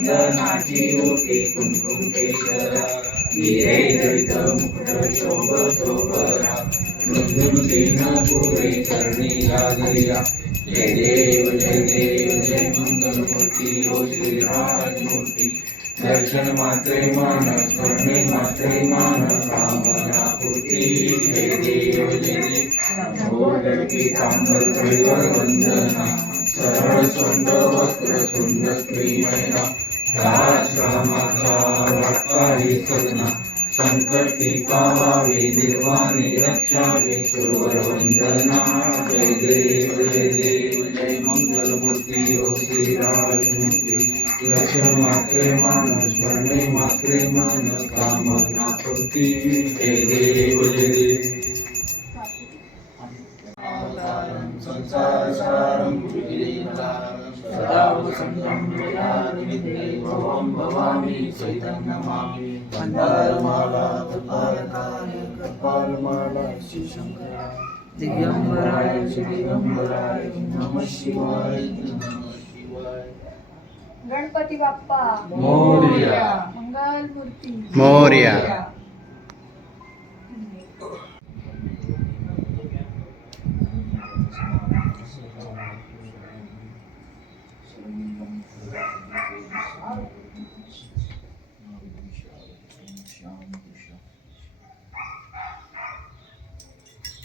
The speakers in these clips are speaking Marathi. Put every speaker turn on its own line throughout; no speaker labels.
चंदनाची ओटी कुंकुम केशरा हिरे जडित मुकुट शोभ शोभरा. मृदुमतीन पुरे चरणी लागरिया जय देव जय देव जय मंगल मूर्ती. हो ओ श्रीराज मूर्ती दर्शन मात्रे मान स्मरणे मात्रे मान. कामना पूर्ती. जय देव जय देव. हो भोग पीतांबर परिवार वंदना. सरळ सोंड वस्त्र तुंड श्रीमैना रामाचा वाटपाही सगना संकटी पावावे निर्वाणी रक्षावे सुरवर वंदना जय देव जय देव जय मंगल मूर्ती ओ श्रीराज मूर्ती मात्रे मान स्मरणे मात्रे मन कामना पूर्ती. जय देव जय देव. संसारसारं गिरिवरारं भवं भवामि चैतन्यमामि कपालमाला दिगम्बराय श्रीगम्बराय नमः शिवाय
गणपती बाप्पा
मोरया.
मंगल मूर्ती
मोरया.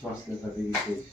स्वास्थ्यासाठी विशेष